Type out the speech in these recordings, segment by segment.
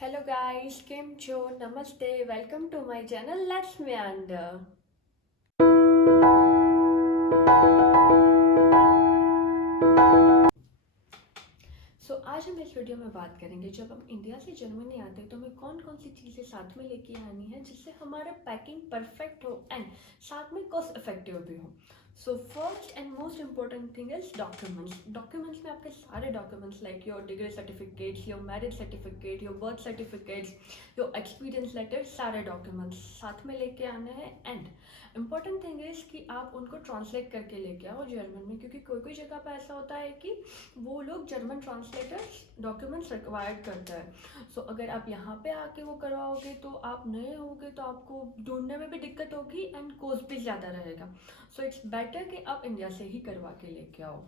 Hello guys, Kim Cho, Namaste, welcome to my channel Let's Meander. आज हम इस video में बात करेंगे जब हम इंडिया से जर्मनी आते हैं तो हमें कौन कौन सी चीज़ें साथ में लेके आनी है जिससे हमारा पैकिंग परफेक्ट हो एंड साथ में कॉस्ट इफेक्टिव भी हो। So first and most important thing is documents में आपके सारे documents like your degree certificates, your marriage certificate, your birth certificates, your experience letter, सारे डॉक्यूमेंट्स साथ में लेके आने हैं। एंड इम्पॉर्टेंट थिंग इज़ कि आप उनको ट्रांसलेट करके लेके आओ जर्मन में, क्योंकि कोई कोई जगह पर ऐसा होता है कि वो लोग जर्मन ट्रांसलेटर्स डॉक्यूमेंट्स रिक्वायर्ड करता है। सो अगर आप यहाँ पे आके वो करवाओगे तो आप नए होगे तो आपको ढूंढने में भी दिक्कत होगी एंड कॉस्ट भी ज़्यादा रहेगा। सो इट्स बेटर कि आप इंडिया से ही करवा के लेके आओ।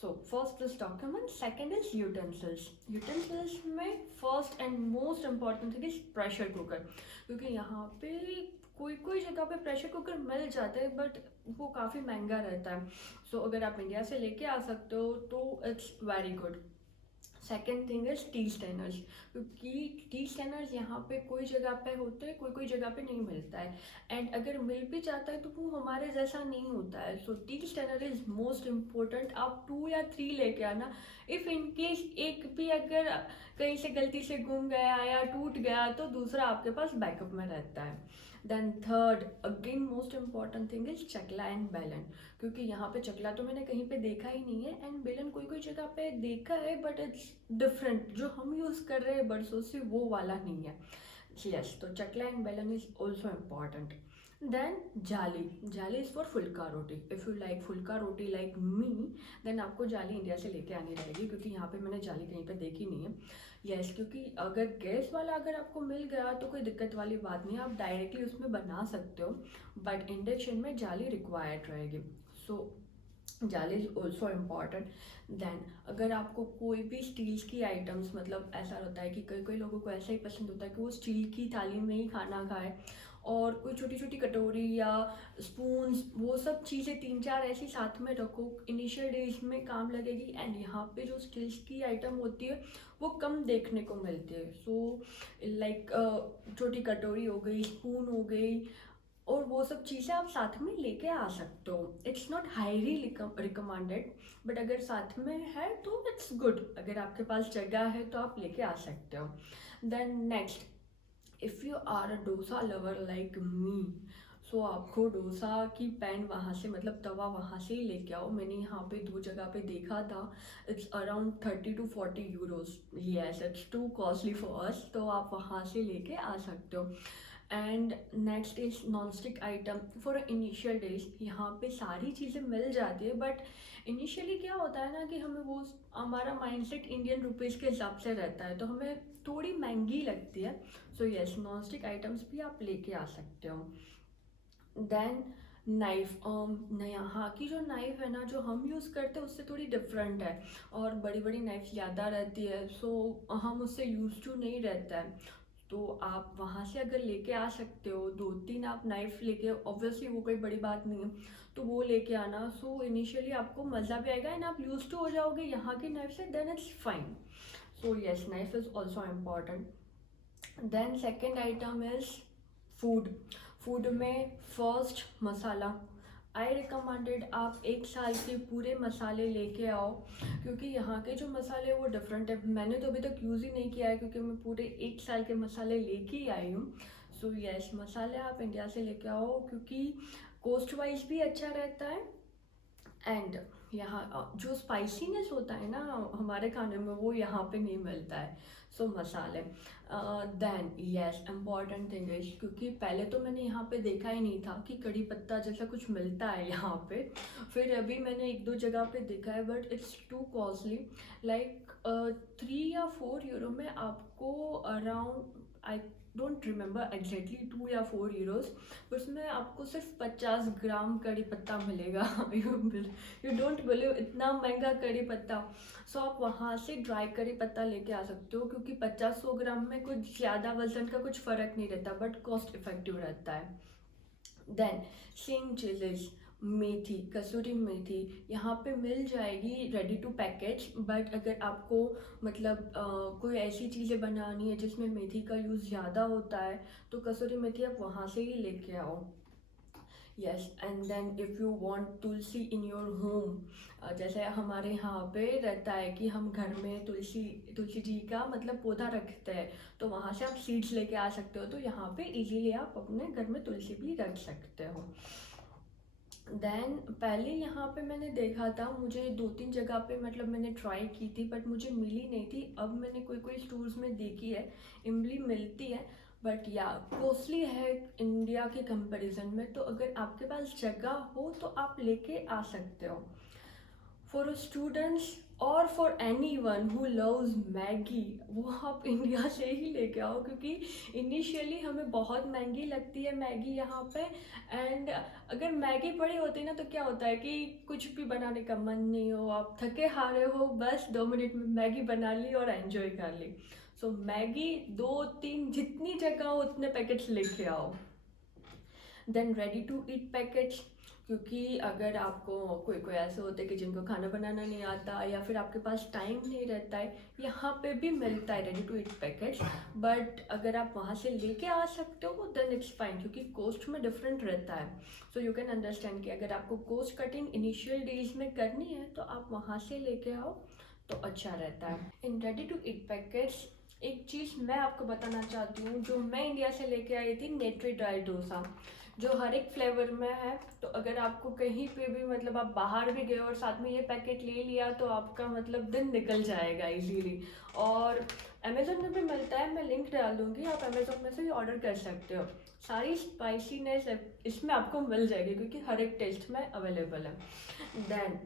So first is document, second is utensils में first and most important thing is pressure cooker, क्योंकि यहाँ पे कोई कोई जगह पे प्रेशर कुकर मिल जाता है बट वो काफ़ी महंगा रहता है। सो अगर आप इंडिया से लेके आ सकते हो तो it's very good. Second thing is tea strainers, क्योंकि टी स्टैनर्स यहाँ पे कोई जगह पे होते हैं, कोई कोई जगह पे नहीं मिलता है एंड अगर मिल भी जाता है तो वो हमारे जैसा नहीं होता है। So tea strainer is most important. आप 2 या 3 लेके आना। इफ़ इन केस एक भी अगर कहीं से गलती से गुम गया या टूट गया तो दूसरा आपके पास बैकअप में रहता है। Then third again most important thing is chakla and belan, क्योंकि यहाँ पे चकला तो मैंने कहीं पे देखा ही नहीं है एंड बेलन कोई कोई जगह पे देखा है बट इट्स डिफरेंट, जो हम यूज़ कर रहे हैं बरसों से वो वाला नहीं है। यस, तो चकला एंड बेलन इज ऑल्सो इम्पॉर्टेंट। देन जाली इज़ फॉर फुल्का रोटी। इफ़ यू लाइक फुल्का रोटी लाइक मी देन आपको जाली इंडिया से लेके आनी रहेगी, क्योंकि यहाँ पे मैंने जाली कहीं पे देखी नहीं है। यस, क्योंकि अगर गैस वाला अगर आपको मिल गया तो कोई दिक्कत वाली बात नहीं है, आप डायरेक्टली उसमें बना सकते हो बट इंडक्शन में जाली रिक्वायर्ड रहेगी। सो जाली इज ऑल्सो इम्पॉर्टेंट। देन अगर आपको कोई भी स्टील्स की आइटम्स, मतलब ऐसा होता है कि कई कई लोगों को ऐसा ही पसंद होता है कि वो स्टील की थाली में ही खाना खाए, और कोई छोटी छोटी कटोरी या स्पून्स वो सब चीज़ें 3-4 ऐसी साथ में रखो, इनिशियल डेज में काम लगेगी एंड यहाँ पे जो स्टील्स की आइटम होती है वो कम देखने को मिलती है। सो लाइक छोटी कटोरी हो गई, स्पून हो गई, और वो सब चीज़ें आप साथ में लेके आ सकते हो। It's not highly recommended but अगर साथ में है तो इट्स गुड, अगर आपके पास जगह है तो आप लेके आ सकते हो। Then next, if you are a dosa lover like me, so आपको डोसा की पैन वहाँ से, मतलब तवा वहाँ से ही लेके आओ। मैंने यहाँ पे 2 जगह पे देखा था, it's around 30 to 40 euros. Yes, it's to costly for us, तो आप वहाँ से लेके आ सकते हो। And next is non stick item for initial days. यहाँ पे सारी चीज़ें मिल जाती है बट इनिशियली क्या होता है ना कि हमें वो, हमारा माइंडसेट इंडियन रुपीज़ के हिसाब से रहता है तो हमें थोड़ी महंगी लगती है। So yes, non stick items भी आप लेके आ सकते हो। देन नाइफ, यहाँ की जो नाइफ है ना जो हम यूज़ करते हैं उससे थोड़ी डिफरेंट है, और बड़ी बड़ी नाइफ ज़्यादा रहती है, सो हम उससे यूज टू नहीं रहता है। तो आप वहाँ से अगर लेके आ सकते हो 2-3 आप नाइफ लेके, ऑब्वियसली वो कोई बड़ी बात नहीं है, तो वो लेके आना। सो इनिशियली आपको मज़ा भी आएगा एंड आप यूज टू हो जाओगे यहाँ की नाइफ से, then it's fine. So yes, knife is also important. Then second item is food. Food में फर्स्ट मसाला, आई रिकमेंडेड आप 1 साल के पूरे मसाले लेके आओ, क्योंकि यहाँ के जो मसाले वो डिफरेंट है। मैंने तो अभी तक यूज़ ही नहीं किया है क्योंकि मैं पूरे 1 साल के मसाले लेके ही आई हूँ। सो यस, मसाले आप इंडिया से लेके आओ क्योंकि कॉस्ट वाइज भी अच्छा रहता है एंड यहाँ जो स्पाइसीनेस होता है ना हमारे खाने में वो यहाँ पे नहीं मिलता है। सो मसाले। Then yes, important thing is, क्योंकि पहले तो मैंने यहाँ पे देखा ही नहीं था कि कड़ी पत्ता जैसा कुछ मिलता है यहाँ पे, फिर अभी मैंने 1-2 जगह पे देखा है but it's to costly. Like 3 या 4 यूरो में आपको around, I don't remember exactly 2 या 4 यूरोज, उसमें आपको सिर्फ 50 ग्राम कड़ी पत्ता मिलेगा। यू डोंट बिलीव, इतना महंगा कड़ी पत्ता। सो आप वहाँ से ड्राई कड़ी पत्ता लेके आ सकते हो, क्योंकि 50-100 ग्राम में कुछ ज़्यादा वजन का कुछ फ़र्क नहीं रहता बट कॉस्ट इफेक्टिव रहता है। देन सेम चीज़ेस, मेथी, कसूरी मेथी यहाँ पे मिल जाएगी रेडी टू पैकेज। बट अगर आपको मतलब कोई ऐसी चीज़ें बनानी है जिसमें मेथी का यूज़ ज़्यादा होता है तो कसूरी मेथी आप वहाँ से ही लेके आओ। Yes, and then if you want tulsi in your home, जैसे हमारे यहाँ पे रहता है कि हम घर में तुलसी तुलसी जी का मतलब पौधा रखते हैं, तो वहाँ से आप सीड्स लेके आ सकते हो। तो यहाँ पे इजीली आप अपने घर में तुलसी भी रख सकते हो। देन पहले यहाँ पे मैंने देखा था, मुझे 2-3 जगह पे मतलब मैंने ट्राई की थी बट मुझे मिली नहीं थी। अब मैंने कोई कोई स्टोर्स में देखी है, इमली मिलती है, बट या कॉस्टली है इंडिया के कंपैरिजन में। तो अगर आपके पास जगह हो तो आप लेके आ सकते हो। फॉर स्टूडेंट्स और for any one who loves Maggi, वो आप इंडिया से ही लेके आओ, क्योंकि इनिशियली हमें बहुत महंगी लगती है मैगी यहाँ पे। एंड अगर मैगी पड़ी होती है ना तो क्या होता है कि कुछ भी बनाने का मन नहीं हो, आप थके हारे हो, बस 2 मिनट में मैगी बना ली और एंजॉय कर ली। सो मैगी 2-3 जितनी जगह हो उतने पैकेट्स लेके आओ। Then ready to eat packets, क्योंकि अगर आपको कोई कोई ऐसे होते हैं कि जिनको खाना बनाना नहीं आता या फिर आपके पास टाइम नहीं रहता है, यहाँ पे भी मिलता है ready to eat packets. But अगर आप वहाँ से लेके आ सकते हो देन इट्स फाइन, क्योंकि कॉस्ट में डिफरेंट रहता है। सो यू कैन अंडरस्टैंड कि अगर आपको कॉस्ट कटिंग इनिशियल डेज में करनी है तो आप वहाँ से लेके आओ तो अच्छा रहता है। In ready to eat packets एक चीज़ मैं आपको बताना चाहती हूँ, जो मैं इंडिया से लेके आई थी, नेट्री ड्राई डोसा, जो हर एक फ्लेवर में है। तो अगर आपको कहीं पे भी मतलब आप बाहर भी गए और साथ में ये पैकेट ले लिया तो आपका मतलब दिन निकल जाएगा इजीली। और अमेज़ोन में भी मिलता है, मैं लिंक डाल दूँगी, आप अमेज़ोन में से भी ऑर्डर कर सकते हो। सारी स्पाइसीनेस इसमें आपको मिल जाएगी क्योंकि हर एक टेस्ट में अवेलेबल है। Then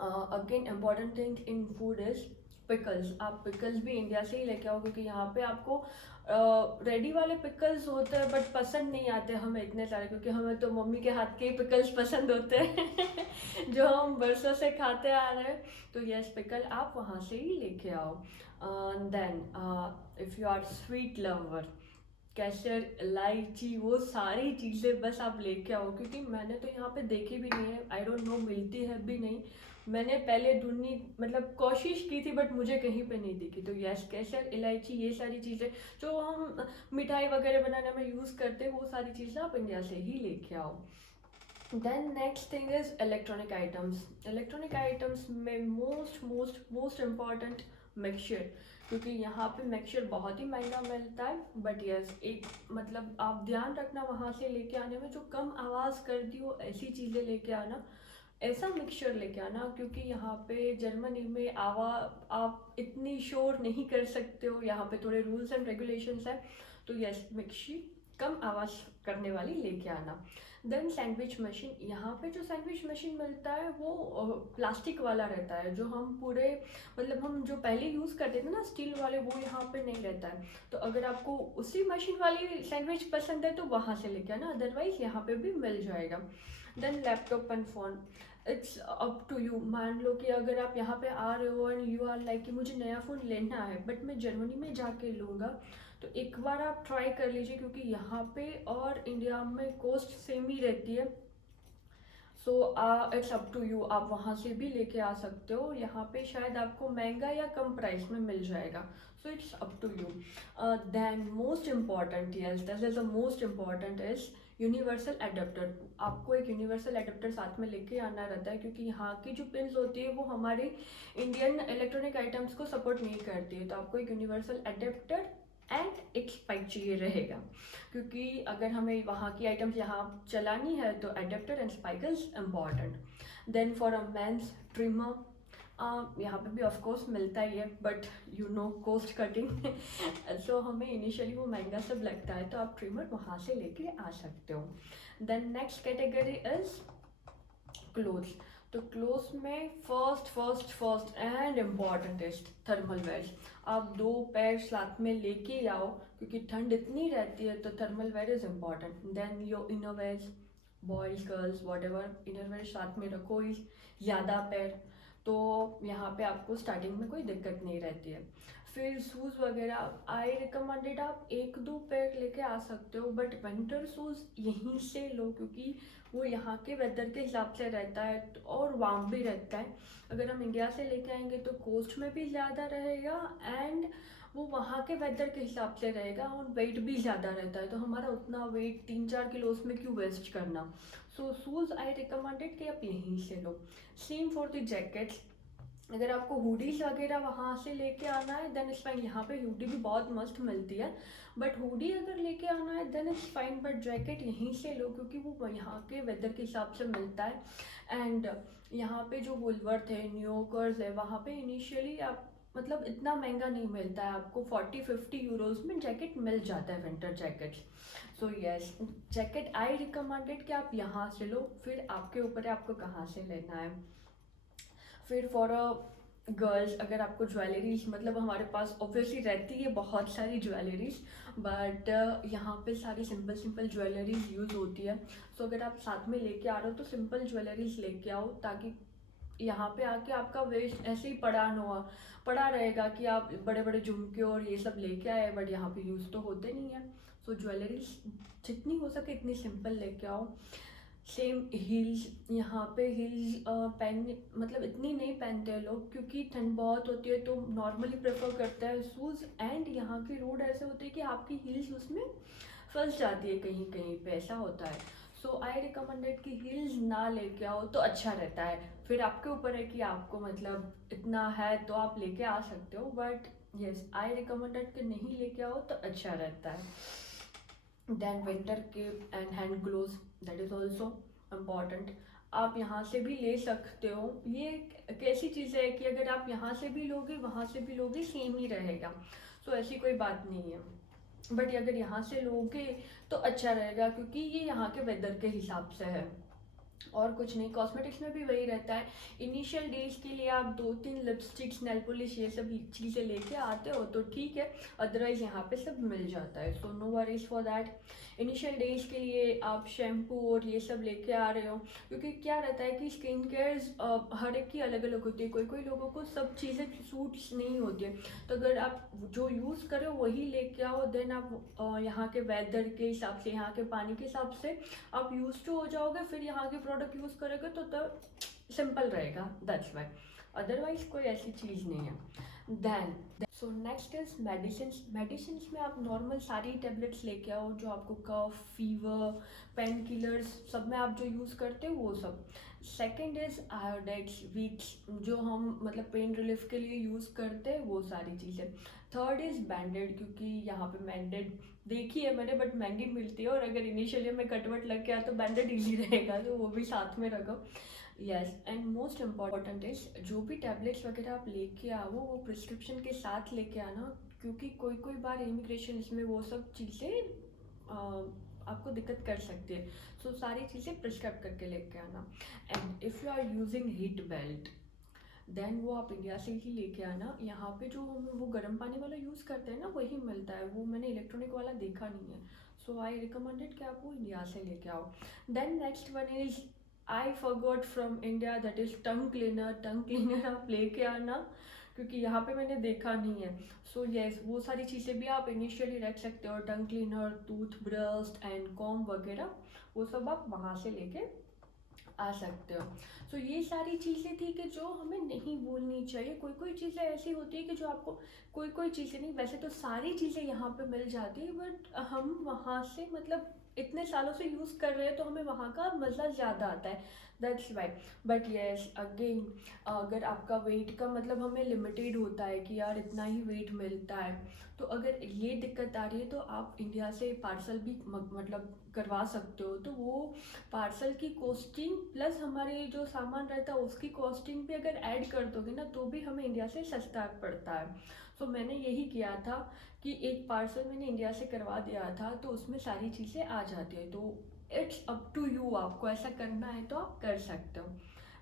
again important thing in food is pickles. आप पिकल्स भी इंडिया से ही लेके आओ, क्योंकि यहाँ पे आपको रेडी वाले पिकल्स होते हैं बट पसंद नहीं आते हमें इतने सारे, क्योंकि हमें तो मम्मी के हाथ के पिकल्स पसंद होते हैं जो हम बरसों से खाते आ रहे हैं। तो यस, पिकल आप वहाँ से ही लेके आओ। Then if you are sweet lover, केसर, इलायची, वो सारी चीज़ें बस आप लेके आओ, क्योंकि मैंने तो यहाँ पे देखी भी नहीं है, आई डोंट नो मिलती है भी नहीं। मैंने पहले ढूंढनी मतलब कोशिश की थी बट मुझे कहीं पे नहीं दिखी। तो यस, केसर, इलायची, ये सारी चीज़ें जो हम मिठाई वगैरह बनाने में यूज़ करते हैं, वो सारी चीज़ें आप इंडिया से ही लेके आओ। Then next thing is electronic items. Electronic items में most most most important mixture, क्योंकि यहाँ पे मिक्सचर बहुत ही महंगा मिलता है। बट यस, एक मतलब आप ध्यान रखना वहाँ से लेके आने में, जो कम आवाज़ करती हो ऐसी चीज़ें लेके आना, ऐसा मिक्सचर लेके आना, क्योंकि यहाँ पे जर्मनी में आप इतनी शोर नहीं कर सकते हो, यहाँ पे थोड़े रूल्स एंड रेगुलेशंस है। तो यस, मिक्सी कम आवाज़ करने वाली लेके आना। देन सैंडविच मशीन, यहाँ पे जो सैंडविच मशीन मिलता है वो प्लास्टिक वाला रहता है, जो हम पूरे मतलब हम जो पहले यूज़ करते थे ना स्टील वाले, वो यहाँ पे नहीं रहता है। तो अगर आपको उसी मशीन वाली सैंडविच पसंद है तो वहाँ से लेके आना, अदरवाइज़ यहाँ पे भी मिल जाएगा। Then laptop and phone, it's up to you. मान लो कि अगर आप यहाँ पे आ रहे हो एंड यू आर लाइक कि मुझे नया फ़ोन लेना है बट मैं जर्मनी में जाके लूँगा, तो एक बार आप ट्राई कर लीजिए, क्योंकि यहाँ पे और इंडिया में कॉस्ट सेम ही रहती है। So it's up to you, आप वहाँ से भी लेके आ सकते हो, यहाँ पे शायद आपको महंगा या कम प्राइस में मिल जाएगा। So it's up to you. Then most important, yes this is the most important is universal adapter. आपको एक यूनिवर्सल एडेप्टर साथ में लेके आना रहता है, क्योंकि यहाँ की जो पिन्स होती है वो हमारे इंडियन इलेक्ट्रॉनिक आइटम्स को सपोर्ट नहीं करती है। तो आपको एक यूनिवर्सल एडेप्टर एंड एक स्पाइक चाहिए रहेगा, क्योंकि अगर हमें वहाँ की आइटम्स यहाँ चलानी है तो adapter and spike is important. Then for a men's trimmer, यहाँ पे भी ऑफ कोर्स मिलता ही है but you know cost cutting so हमें इनिशियली वो महंगा सब लगता है, तो आप ट्रिमर वहाँ से लेके आ सकते हो। Then next category is clothes. तो क्लोथ्स में first and important is thermal wears. आप 2 पैर साथ में लेके आओ, क्योंकि ठंड इतनी रहती है, तो thermal wear is important. Then your inner wears, boys girls whatever, inner wear साथ में रखो ही, ज़्यादा पैर, तो यहाँ पे आपको स्टार्टिंग में कोई दिक्कत नहीं रहती है। फिर शूज़ वगैरह आई रिकमेंडेड आप एक दो पेयर लेके आ सकते हो, बट विंटर शूज़ यहीं से लो क्योंकि वो यहाँ के वेदर के हिसाब से रहता है और वार्म भी रहता है। अगर हम इंडिया से लेके आएंगे तो कॉस्ट में भी ज़्यादा रहेगा एंड वो वहाँ के वेदर के हिसाब से रहेगा और वेट भी ज़्यादा रहता है, तो हमारा उतना वेट 3-4 किलो उसमें क्यों वेस्ट करना। सो शूज़ आई रिकमेंडेड कि आप यहीं से लो। सेम फॉर द जैकेट्स, अगर आपको हुडीज वगैरह वहाँ से लेके आना है देन इट्स फाइन, यहाँ पे हुडी भी बहुत मस्त मिलती है, बट हुडी अगर लेके आना है then it's fine, but jacket यहीं से लो क्योंकि वो यहाँ के वेदर के हिसाब से मिलता है। एंड यहाँ पे जो वुलवर्थ है, न्यूयॉर्कर्स है, वहाँ पे इनिशियली आप मतलब इतना महंगा नहीं मिलता है, आपको 40-50 यूरोज में जैकेट मिल जाता है, winter jackets. So yes, jacket आई रिकमेंडेड कि आप यहाँ से लो, फिर आपके ऊपर है आपको कहाँ से लेना है। फिर फॉर अ गर्ल्स, अगर आपको ज्वेलरीज मतलब हमारे पास ऑब्वियसली रहती है बहुत सारी ज्वेलरीज, बट यहाँ पे सारी सिंपल सिंपल ज्वेलरीज यूज़ होती है। सो अगर आप साथ में लेके आ रहे हो तो सिंपल ज्वेलरीज लेके आओ, ताकि यहाँ पे आके आपका वेस्ट ऐसे ही पड़ा रहेगा कि आप बड़े बड़े झुमके और ये सब लेके आए बट यहाँ पे यूज़ तो होते नहीं है। सो ज्वेलरीज जितनी हो सके इतनी सिंपल लेके आओ। सेम हील्स, यहाँ पे हील्स पहन मतलब इतनी नहीं पहनते हैं लोग क्योंकि ठंड बहुत होती है, तो नॉर्मली प्रेफर करते हैं शूज़। एंड यहाँ के रोड ऐसे होते हैं कि आपकी हील्स उसमें फंस जाती है, कहीं कहीं पे ऐसा होता है। सो आई रिकमेंडेड कि हील्स ना लेके आओ तो अच्छा रहता है। फिर आपके ऊपर है कि आपको मतलब इतना है तो आप लेके आ सकते हो, बट यस आई रिकमेंडेड कि नहीं लेके आओ तो अच्छा रहता है। Then winter cap and hand gloves, that is also important, आप यहाँ से भी ले सकते हो। ये एक ऐसी चीज़ है कि अगर आप यहाँ से भी लोगे वहाँ से भी लोगे सेम ही रहेगा, सो ऐसी कोई बात नहीं है। बट अगर यहाँ से लोगे तो अच्छा रहेगा क्योंकि ये यहाँ के वेदर के हिसाब से है और कुछ नहीं। कॉस्मेटिक्स में भी वही रहता है, इनिशियल डेज के लिए आप 2-3 लिपस्टिक्स, नेल पॉलिश ये सब चीज़ें लेके आते हो तो ठीक है, अदरवाइज यहाँ पे सब मिल जाता है, so no worries for that. Initial days के लिए आप शैम्पू और ये सब लेके आ रहे हो क्योंकि क्या रहता है कि स्किन केयर हर एक की अलग अलग होती है, कोई कोई लोगों को सब चीज़ें सूट्स नहीं होती है, तो अगर आप जो यूज़ करो वही लेके आओ देन आप यहाँ के वेदर के हिसाब से, यहाँ के पानी के हिसाब से आप यूज टू हो जाओगे, फिर यहाँ के प्रोडक्ट यूज़ करोगे तो सिंपल रहेगा, दैट्स वाई। अदरवाइज कोई ऐसी चीज़ नहीं है। Then so next is medicine में आप नॉर्मल सारी टेबलेट्स लेके आओ जो आपको कफ, फीवर, पेन किलर्स सब में आप जो यूज़ करते हो वो सब। सेकेंड इज आयोडेक्स, वीक्स जो हम मतलब पेन रिलीफ के लिए यूज़ करते हैं वो सारी चीज़ें। थर्ड इज़ बैंडेड, क्योंकि यहाँ पे बैंडेड देखी है मैंने बट महंगी मिलती है और अगर इनिशियली में कटवट लग गया तो बैंडेड ईजी रहेगा, तो वो भी साथ में रखो। Yes, and most important is जो भी टैबलेट्स वगैरह आप लेके आओ वो प्रिस्क्रिप्शन के साथ लेके आना, क्योंकि कोई कोई बार इमिग्रेशन इसमें वो सब चीज़ें आपको दिक्कत कर सकती है, सो सारी चीज़ें प्रिस्क्राइब करके लेके आना। And if you are using heat belt then वो आप इंडिया से ही लेके आना, यहाँ पे जो हम वो गर्म पानी वाला यूज़ करते हैं ना वही मिलता है, वो मैंने इलेक्ट्रॉनिक वाला देखा नहीं है, सो आई रिकमेंडेड कि आप वो इंडिया से लेके आओ। Then next one is I forgot from India, that is tongue cleaner आप लेके आना क्योंकि यहाँ पे मैंने देखा नहीं है। सो येस, वो सारी चीज़ें भी आप इनिशियली रख सकते हो, tongue cleaner, tooth brush and com वगैरह वो सब आप वहाँ से लेके आ सकते हो। सो ये सारी चीज़ें थी कि जो हमें नहीं भूलनी चाहिए। कोई कोई चीज़ें ऐसी होती है कि जो आपको, कोई कोई चीज़ें नहीं, वैसे तो सारी चीज़ें यहाँ पे मिल जाती है बट हम वहाँ से मतलब इतने सालों से यूज़ कर रहे हैं तो हमें वहाँ का मज़ा ज़्यादा आता है, that's why. But yes again, अगर आपका वेट का मतलब हमें लिमिटेड होता है कि यार इतना ही वेट मिलता है, तो अगर ये दिक्कत आ रही है तो आप इंडिया से पार्सल भी मतलब करवा सकते हो, तो वो पार्सल की कॉस्टिंग प्लस हमारे जो सामान रहता है उसकी कॉस्टिंग भी अगर ऐड कर दोगे ना तो भी हमें इंडिया से सस्ता पड़ता है। सो मैंने यही किया था कि एक पार्सल मैंने इंडिया से करवा दिया था तो उसमें सारी चीज़ें आ जाती है, तो इट्स अप टू यू, आपको ऐसा करना है तो आप कर सकते हो।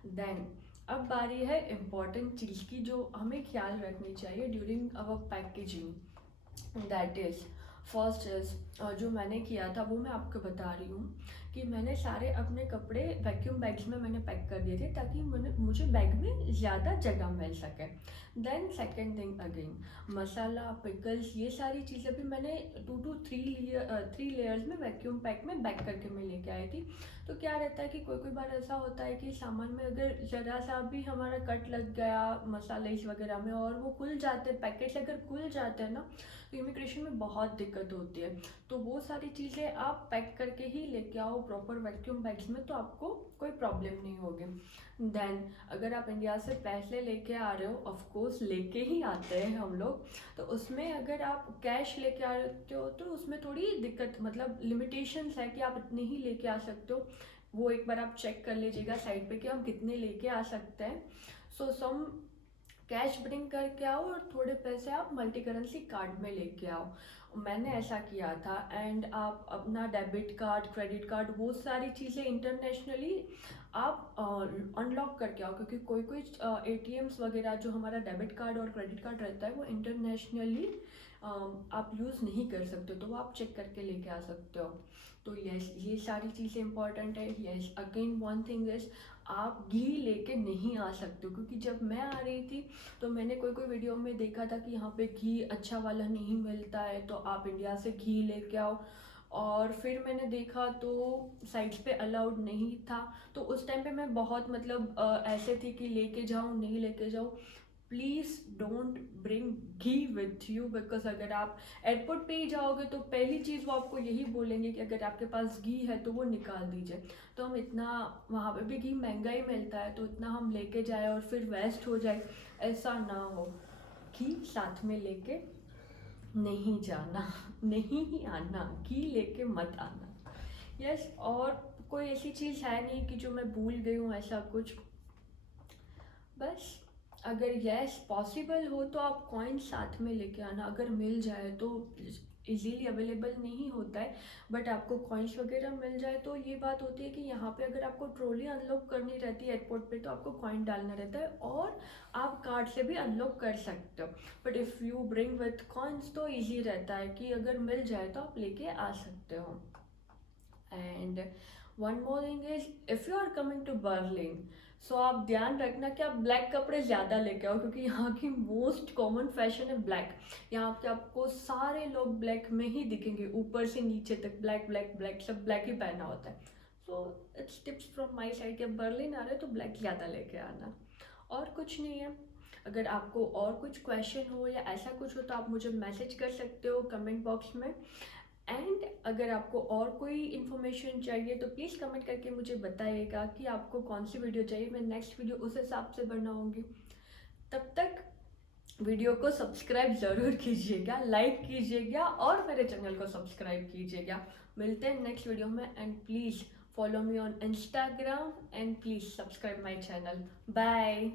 देन अब बारी है इम्पॉर्टेंट चीज़ की जो हमें ख्याल रखनी चाहिए during our packaging, that is first is जो मैंने किया था वो मैं आपको बता रही हूँ कि मैंने सारे अपने कपड़े वैक्यूम बैग्स में मैंने पैक कर दिए थे ताकि मुझे बैग में ज़्यादा जगह मिल सके। देन सेकेंड थिंग अगेन, मसाला, पिकल्स, ये सारी चीज़ें भी मैंने 3 लेयर्स में वैक्यूम पैक में पैक करके मैं लेके आई थी। तो क्या रहता है कि कोई कोई बार ऐसा होता है कि सामान में अगर ज़रा सा भी हमारा कट लग गया मसाले वगैरह में और वो खुल जाते हैं, पैकेट्स अगर खुल जाते हैं ना, तो इमिग्रेशन में बहुत दिक्कत होती है। तो वो सारी चीज़ें आप पैक करके ही लेके आओ प्रॉपर वैक्यूम बैग्स में, तो आपको कोई प्रॉब्लम नहीं होगी। देन अगर आप इंडिया से पैसे लेके आ रहे हो, ऑफ कोर्स लेके ही आते हैं हम लोग, तो उसमें अगर आप कैश लेके आ रहे हो तो उसमें थोड़ी दिक्कत, मतलब लिमिटेशंस है कि आप इतने ही लेके आ सकते हो। वो एक बार आप चेक कर लीजिएगा साइड पे कि हम कितने लेके आ सकते हैं। सो सम कैश ब्रिंग करके आओ और थोड़े पैसे आप मल्टी करेंसी कार्ड में लेके आओ। मैंने ऐसा किया था। एंड आप अपना डेबिट कार्ड, क्रेडिट कार्ड, वो सारी चीज़ें इंटरनेशनली आप अनलॉक करके आओ, क्योंकि कोई कोई एटीएम्स वगैरह जो हमारा डेबिट कार्ड और क्रेडिट कार्ड रहता है वो इंटरनेशनली आप यूज़ नहीं कर सकते, तो वो आप चेक करके लेके आ सकते हो। तो यस, ये सारी चीज़ें इंपॉर्टेंट है। Yes, again one thing is, आप घी लेके नहीं आ सकते हो, क्योंकि जब मैं आ रही थी तो मैंने कोई कोई वीडियो में देखा था कि यहाँ पे घी अच्छा वाला नहीं मिलता है, तो आप इंडिया से घी लेके आओ। और फिर मैंने देखा तो साइट्स पे अलाउड नहीं था, तो उस टाइम पे मैं बहुत मतलब ऐसे थी कि लेके जाऊँ नहीं लेके जाऊँ। Please don't bring ghee with you, because अगर आप एयरपोर्ट पे ही जाओगे तो पहली चीज़ वो आपको यही बोलेंगे कि अगर आपके पास घी है तो वो निकाल दीजिए। तो हम इतना, वहाँ पे भी घी महंगा ही मिलता है, तो इतना हम लेके जाए और फिर वेस्ट हो जाए, ऐसा ना हो। घी साथ में लेके नहीं जाना, नहीं ही आना, घी लेके मत आना। यस, और कोई ऐसी चीज़ है नहीं कि जो मैं भूल गई हूँ ऐसा कुछ। बस अगर यस पॉसिबल हो तो आप कॉइन साथ में लेके आना, अगर मिल जाए तो। इजीली अवेलेबल नहीं होता है, बट आपको कॉइन्स वगैरह मिल जाए तो ये बात होती है कि यहाँ पे अगर आपको ट्रॉली अनलॉक करनी रहती है एयरपोर्ट पे, तो आपको कॉइन डालना रहता है और आप कार्ड से भी अनलॉक कर सकते हो। But if you bring with coins तो ईजी रहता है कि अगर मिल जाए तो आप लेके आ सकते हो। And one more thing is, if you are coming to Berlin, so आप ध्यान रखना कि आप ब्लैक कपड़े ज़्यादा लेके आओ, क्योंकि यहाँ की मोस्ट कॉमन फैशन है ब्लैक। यहाँ पे आपको सारे लोग ब्लैक में ही दिखेंगे, ऊपर से नीचे तक ब्लैक ब्लैक ब्लैक, सब ब्लैक ही पहना होता है। So it's tips from my side कि आप बर्लिन आ रहे हो तो ब्लैक ज़्यादा लेके आना, और कुछ नहीं है। अगर आपको और कुछ क्वेश्चन हो या ऐसा कुछ हो तो आप मुझे मैसेज कर सकते हो कमेंट बॉक्स में। एंड अगर आपको और कोई इन्फॉर्मेशन चाहिए तो प्लीज़ कमेंट करके मुझे बताइएगा कि आपको कौन सी वीडियो चाहिए, मैं नेक्स्ट वीडियो उस हिसाब से बनाऊंगी। तब तक वीडियो को सब्सक्राइब ज़रूर कीजिएगा, लाइक कीजिएगा और मेरे चैनल को सब्सक्राइब कीजिएगा। मिलते हैं नेक्स्ट वीडियो में, and please follow me on Instagram and please subscribe my channel. Bye.